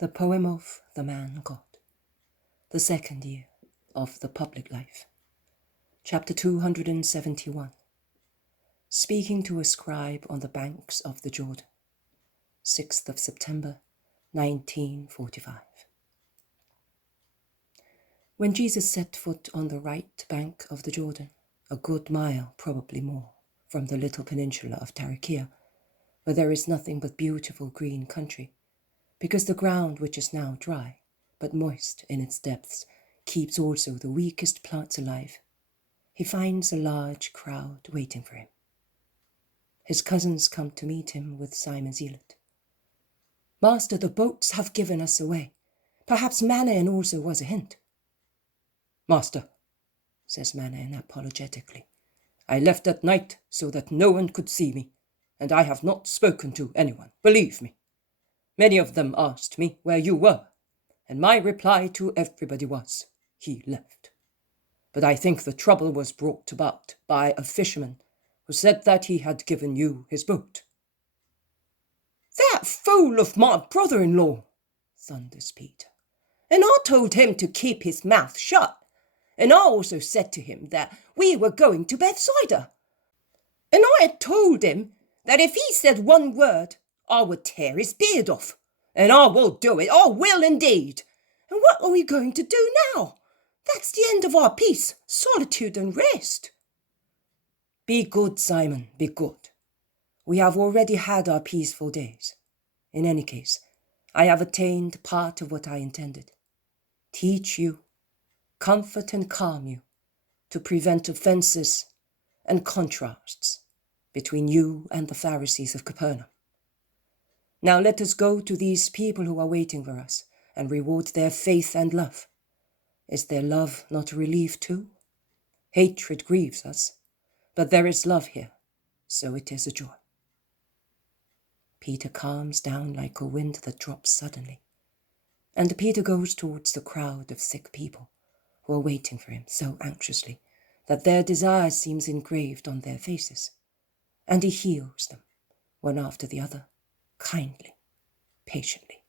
The poem of the man God, the second year of the public life. Chapter 271. Speaking to a scribe on the banks of the Jordan. 6th of September, 1945. When Jesus set foot on the right bank of the Jordan, a good mile, probably more, from the little peninsula of Tarikia, where there is nothing but beautiful green country, because the ground, which is now dry, but moist in its depths, keeps also the weakest plants alive, he finds a large crowd waiting for him. His cousins come to meet him with Simon Zealot. "Master, the boats have given us away. Perhaps Manaen also was a hint." "Master," says Manaen apologetically, "I left at night so that no one could see me, and I have not spoken to anyone, believe me. Many of them asked me where you were, and my reply to everybody was, he left. But I think the trouble was brought about by a fisherman who said that he had given you his boat." "That fool of my brother-in-law," thunders Peter. "And I told him to keep his mouth shut. And I also said to him that we were going to Bethsaida. And I had told him that if he said one word, I would tear his beard off. And I will do it, I will indeed. And what are we going to do now? That's the end of our peace, solitude and rest." "Be good, Simon, be good. We have already had our peaceful days. In any case, I have attained part of what I intended. Teach you, comfort and calm you, to prevent offences and contrasts between you and the Pharisees of Capernaum. Now let us go to these people who are waiting for us and reward their faith and love. Is their love not relieved too? Hatred grieves us, but there is love here, so it is a joy." Peter calms down like a wind that drops suddenly, and Peter goes towards the crowd of sick people who are waiting for him so anxiously that their desire seems engraved on their faces, and he heals them, one after the other, kindly, patiently.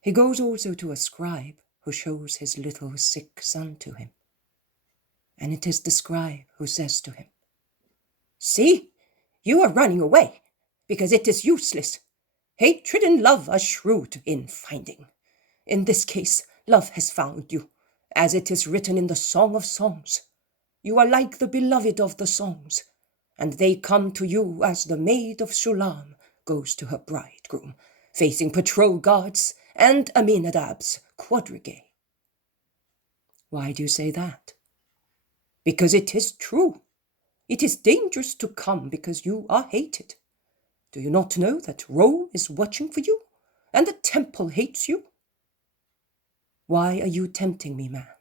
He goes also to a scribe who shows his little sick son to him. And it is the scribe who says to him, "See, you are running away, because it is useless. Hatred and love are shrewd in finding. In this case, love has found you, as it is written in the Song of Songs. You are like the beloved of the songs, and they come to you as the maid of Shulam goes to her bridegroom, facing patrol guards and Aminadab's quadrige." "Why do you say that?" "Because it is true. It is dangerous to come because you are hated. Do you not know that Rome is watching for you, and the temple hates you?" "Why are you tempting me, man?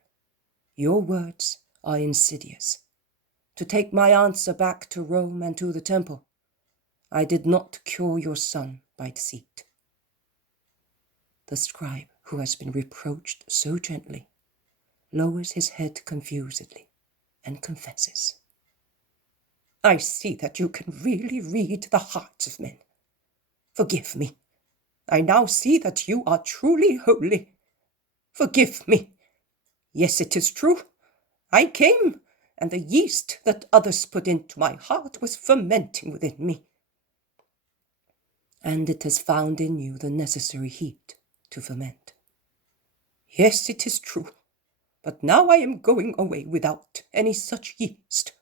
Your words are insidious. To take my answer back to Rome and to the temple, I did not cure your son by deceit." The scribe, who has been reproached so gently, lowers his head confusedly and confesses, "I see that you can really read the hearts of men. Forgive me. I now see that you are truly holy. Forgive me. Yes, it is true. I came, and the yeast that others put into my heart was fermenting within me. And it has found in you the necessary heat to ferment. Yes, it is true. But now I am going away without any such yeast.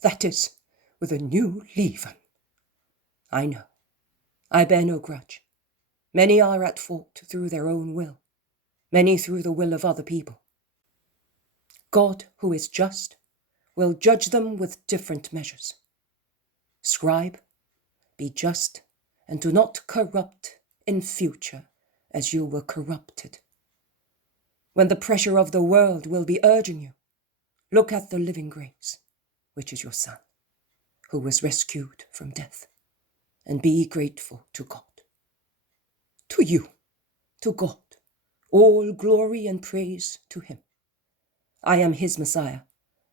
That is, with a new leaven. I know. I bear no grudge. Many are at fault through their own will, many through the will of other people. God, who is just, will judge them with different measures. Scribe, be just, and do not corrupt in future as you were corrupted. When the pressure of the world will be urging you, look at the living grace, which is your Son, who was rescued from death, and be grateful to God. To you, to God, all glory and praise to him. I am his Messiah,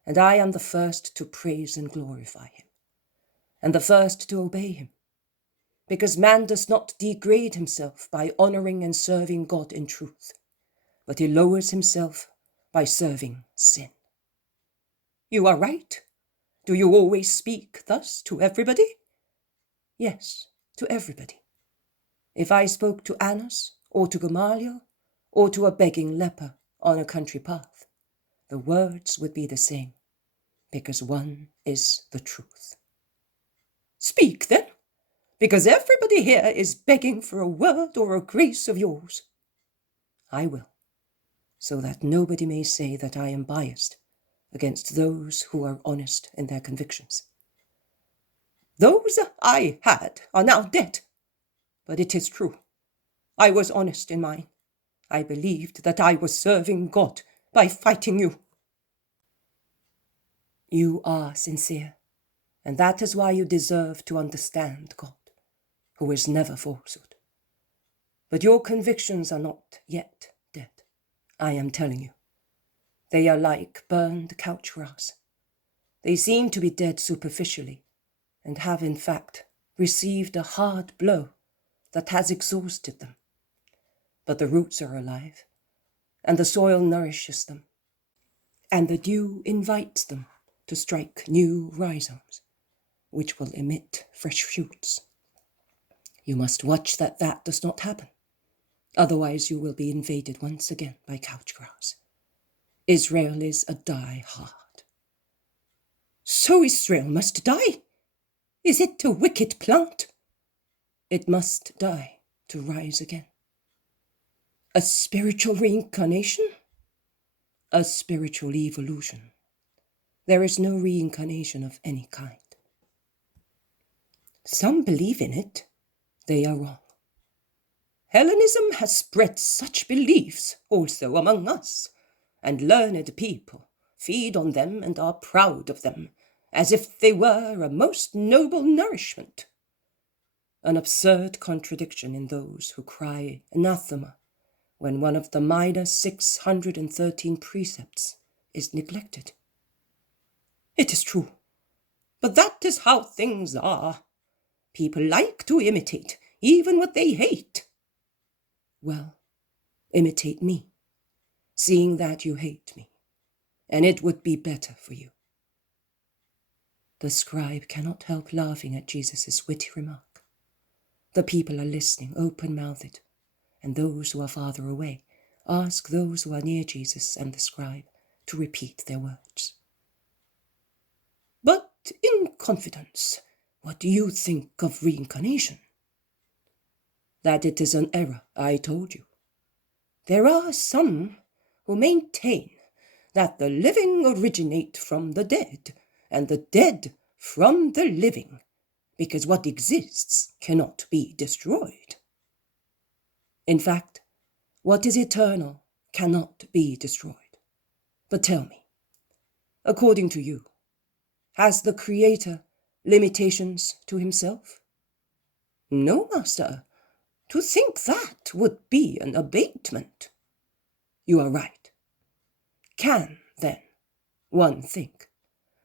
and I am the first to praise and glorify him, and the first to obey him. because man does not degrade himself by honoring and serving God in truth, but he lowers himself by serving sin. You are right. Do you always speak thus to everybody? Yes, to everybody. If I spoke to Annas, or to Gamaliel, or to a begging leper on a country path, the words would be the same, because one is the truth. Speak then, because everybody here is begging for a word or a grace of yours. I will, so that nobody may say that I am biased against those who are honest in their convictions. Those I had are now dead, but it is true. I was honest in mine. I believed that I was serving God by fighting you. You are sincere, and that is why you deserve to understand God, who is never falsehood. But your convictions are not yet dead, I am telling you. They are like burned couch grass. They seem to be dead superficially, and have in fact received a hard blow that has exhausted them. But the roots are alive, and the soil nourishes them, and the dew invites them to strike new rhizomes, which will emit fresh shoots. You must watch that does not happen. Otherwise you will be invaded once again by couch grass. Israel is a die-hard. So Israel must die? Is it a wicked plant? It must die to rise again. A spiritual reincarnation? A spiritual evolution. There is no reincarnation of any kind. Some believe in it. They are wrong. Hellenism has spread such beliefs also among us, and learned people feed on them and are proud of them, as if they were a most noble nourishment. An absurd contradiction in those who cry anathema when one of the minor 613 precepts is neglected. It is true, but that is how things are. People like to imitate even what they hate. Well, imitate me, seeing that you hate me, and it would be better for you. The scribe cannot help laughing at Jesus' witty remark. The people are listening, open-mouthed, and those who are farther away ask those who are near Jesus and the scribe to repeat their words. But in confidence, what do you think of reincarnation? That it is an error, I told you. There are some who maintain that the living originate from the dead, and the dead from the living, because what exists cannot be destroyed. In fact, what is eternal cannot be destroyed. But tell me, according to you, has the Creator limitations to himself? No, Master. To think that would be an abatement. You are right. Can, then, one think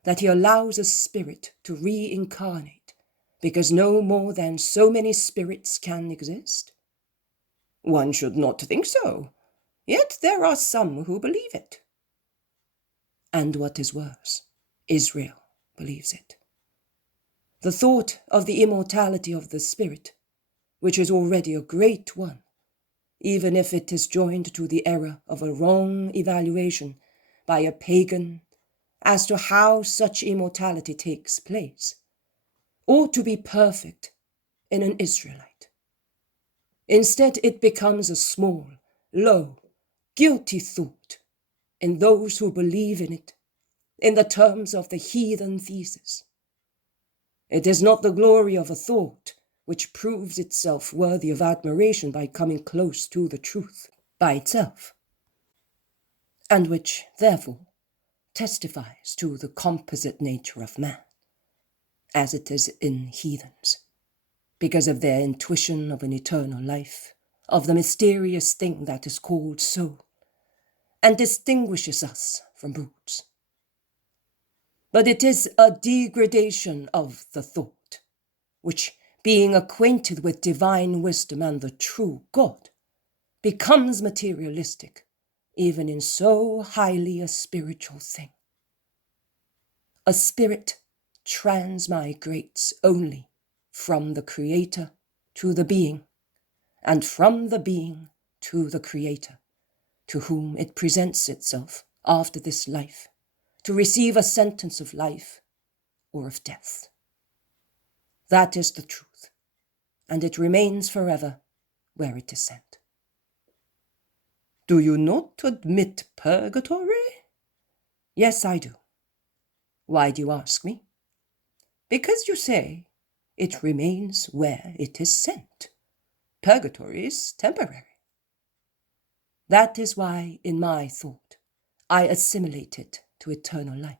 that he allows a spirit to reincarnate because no more than so many spirits can exist? One should not think so, yet there are some who believe it. And what is worse, Israel believes it. The thought of the immortality of the spirit, which is already a great one, even if it is joined to the error of a wrong evaluation by a pagan as to how such immortality takes place, ought to be perfect in an Israelite. Instead, it becomes a small, low, guilty thought in those who believe in it, in the terms of the heathen thesis. It is not the glory of a thought which proves itself worthy of admiration by coming close to the truth by itself, and which, therefore, testifies to the composite nature of man, as it is in heathens, because of their intuition of an eternal life, of the mysterious thing that is called soul, and distinguishes us from brutes. But it is a degradation of the thought, which being acquainted with divine wisdom and the true God, becomes materialistic, even in so highly a spiritual thing. A spirit transmigrates only from the Creator to the being, and from the being to the Creator, to whom it presents itself after this life, to receive a sentence of life or of death. That is the truth, and it remains forever where it is sent. Do you not admit purgatory? Yes, I do. Why do you ask me? Because you say it remains where it is sent. Purgatory is temporary. That is why, in my thought, I assimilate it to eternal life.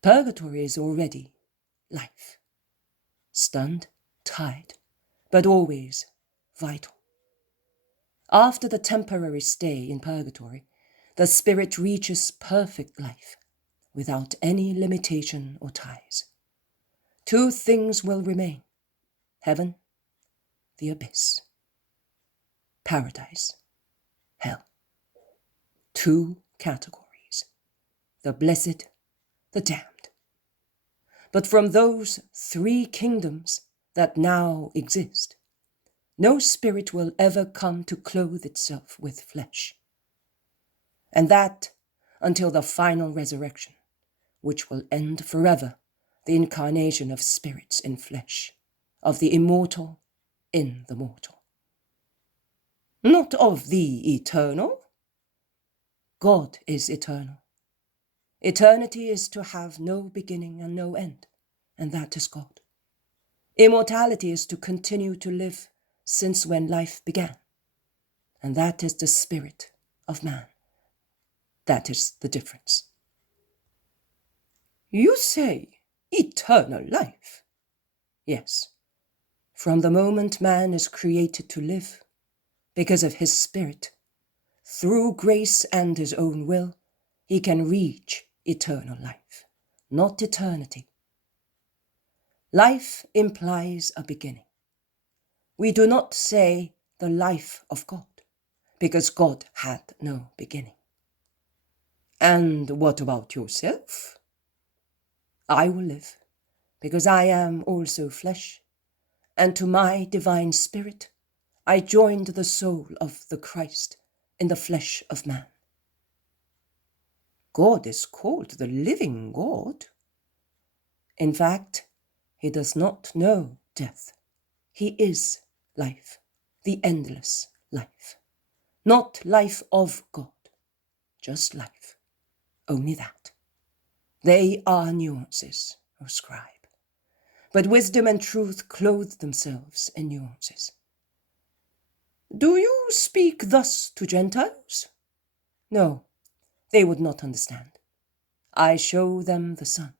Purgatory is already life, stunned, tied, but always vital. After the temporary stay in purgatory, the spirit reaches perfect life, without any limitation or ties. Two things will remain: heaven, the abyss; paradise, hell. Two categories: the blessed, the damned. But from those three kingdoms that now exist, no spirit will ever come to clothe itself with flesh. And that until the final resurrection, which will end forever the incarnation of spirits in flesh, of the immortal in the mortal. Not of the eternal. God is eternal. Eternity is to have no beginning and no end, and that is God. Immortality is to continue to live since when life began, and that is the spirit of man. That is the difference. You say eternal life? Yes. From the moment man is created to live, because of his spirit, through grace and his own will, he can reach eternal life, not eternity. Life implies a beginning. We do not say the life of God, because God had no beginning. And what about yourself? I will live, because I am also flesh, and to my divine spirit I joined the soul of the Christ in the flesh of man. God is called the living God. In fact, he does not know death. He is life, the endless life. Not life of God, just life. Only that. They are nuances, O Scribe. But wisdom and truth clothe themselves in nuances. Do you speak thus to Gentiles? No, they would not understand. I show them the sun.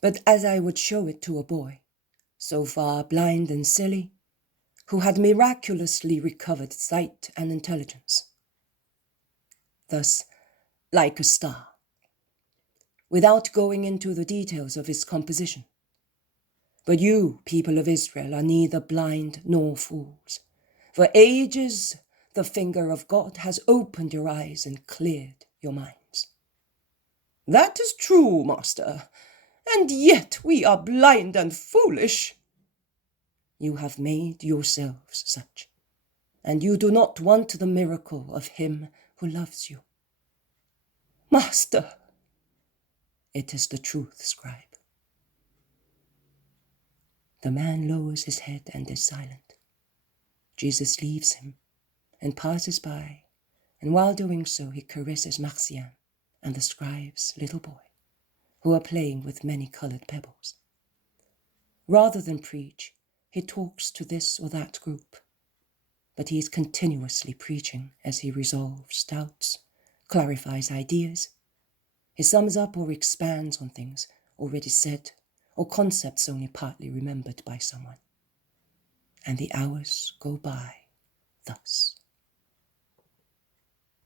But as I would show it to a boy, so far blind and silly, who had miraculously recovered sight and intelligence. Thus, like a star, without going into the details of its composition. But you, people of Israel, are neither blind nor fools. For ages the finger of God has opened your eyes and cleared your minds. That is true, Master, and yet we are blind and foolish. You have made yourselves such, and you do not want the miracle of him who loves you. Master, it is the truth, Scribe. The man lowers his head and is silent. Jesus leaves him and passes by, and while doing so he caresses Marcian and the scribe's little boy, who are playing with many-colored pebbles. Rather than preach, he talks to this or that group, but he is continuously preaching as he resolves doubts, clarifies ideas. He sums up or expands on things already said or concepts only partly remembered by someone. And the hours go by thus.